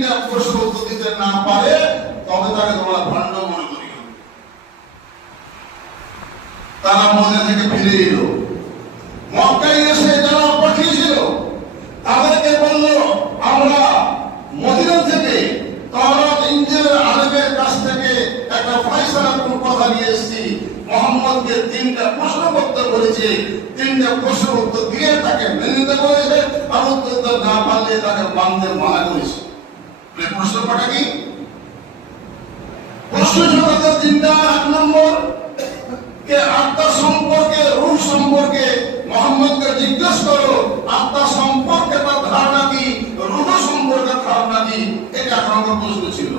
তিনটা দিতে না পারে, তবে তাকে তোমরা ভণ্ড মনে করি। তারা মদিনা থেকে ফিরে এলো। মক্কায় এসে যারা পাঠিয়েছিল তাদেরকে বলল, আমরা মদিনা থেকে তওরাত ইনজিল আলেমের কাছ থেকে একটা ফয়সালা কোন কথা নিয়ে এসেছি। মোহাম্মদকে তিনটা প্রশ্ন করতে বলেছে তিনটা প্রশ্ন উত্তর দিয়ে তাকে মেনে নিতে বলেছে আর উত্তর না পারলে তাকে মানতে মানা করেছে। এই প্রশ্ন কটা কি প্রশ্ন জগতের নম্বর কে জিজ্ঞেস করো, আত্মা সম্পর্কে তার ধারণা কি রূহ সম্পর্কে ধারণা কি এক নম্বর ছিল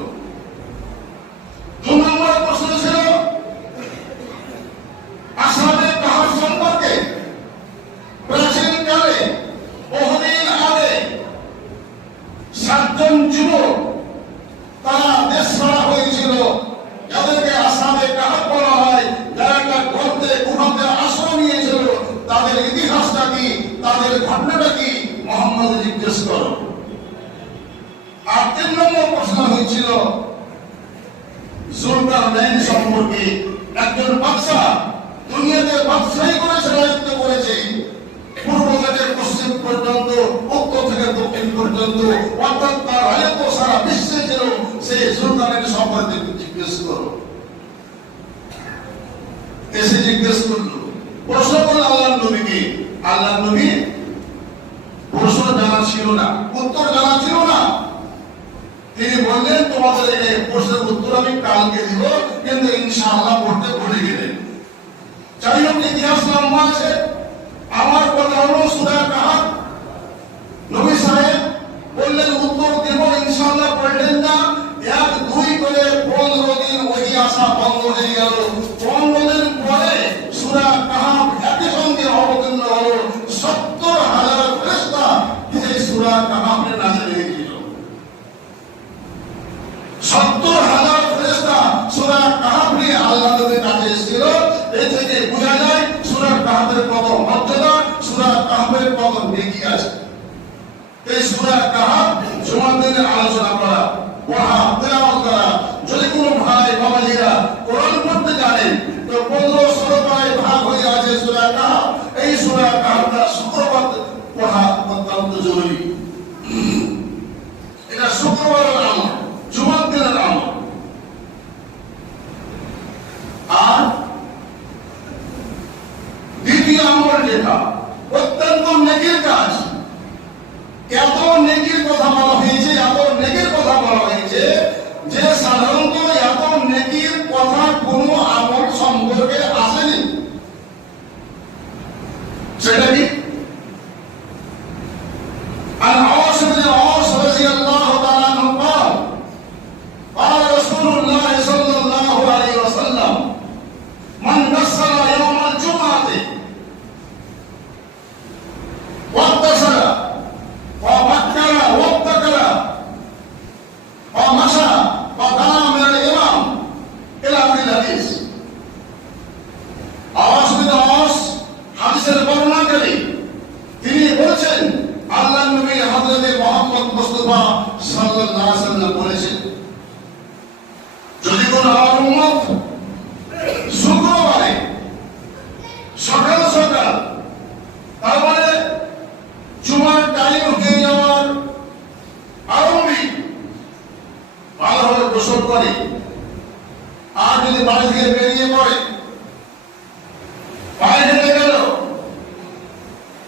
দু নম্বর প্রশ্ন ছিল আসামে কাহার সম্পর্কে প্রাচীন কালে বহুদিন আগে সাতজন যুবক তারা দেশ ছাড়া হয়েছিল যাদেরকে আসামে কাহাত বলা হয় যারা একটা গর্তে গুহাতে আশ্রয় নিয়েছিল তাদের ইতিহাসটা কি তাদের ঘটনাটা কি? মোহাম্মদ জিজ্ঞেস করো। আর তিন নম্বর প্রশ্ন হয়েছিল সম্পর্কে একজন বাদশা দুনিয়াতে বাদশাহী করেছে। পূর্ব থেকে পশ্চিম পর্যন্ত, উত্তর থেকে দক্ষিণ পর্যন্ত, অর্থাৎ তার সারা বিশ্বে ছিল সুলতানের সম্পর্কে জিজ্ঞেস এসে জিজ্ঞেস করল, প্রশ্ন করল আল্লাহ নবীকে আল্লাহ নবী প্রশ্ন জানা ছিল না, উত্তর জানা ছিল না। তিনি বললেন, তোমাদের এই প্রশ্নের উত্তর আমি কালকে দিব, কিন্তু ইনশাআল্লাহ পড়তে ভুলে গেলেন যাই হোক, ইতিহাস লম্বা আছে। আমার কথা হলো, সুরা কাহাত নবী সাহেব বললেন, উত্তর দেব, ইনশাআল্লাহ পড়লেন না। এক, দুই করে পনেরো দিন ওই আসা বন্ধ হয়ে গেল। সুরা কাহাতে নাজেল হয়েছিল সত্তর হাজার ফেরেশতা সূরা কাহাফ আল্লাহ নবীর কাছে এসেছিল। এই থেকে বোঝা যায় সূরা কাহাফের কত মর্যাদা, সূরা কাহাফের কত নেকি আছে। এই সূরা কাহাফ জুমার দিনের আলোচনা করা, পড়া, তেলাওয়াত করা, যদি কোনো ভাই বাবাজিরা কোরআন পড়তে জানেন তো পনেরো ষোলো পায় ভাগ হয়ে আছে সূরা কাহাফ এই সূরা কাহাফটা শুক্রবার পড়া অত্যন্ত জরুরি এটা শুক্রবারের আমল জুমার দিনের আমল আর যেটা অত্যন্ত নেকের কাজ। এত নেকের কথা বলা হয়েছে, এত নেকের কথা বলা হয়েছে যে সাধারণত এত নেকির কথা কোনো আমল সম্পর্কে আসেনি। সেটা কি আর যদি বাড়ি থেকে বেরিয়ে পড়ে বাইরে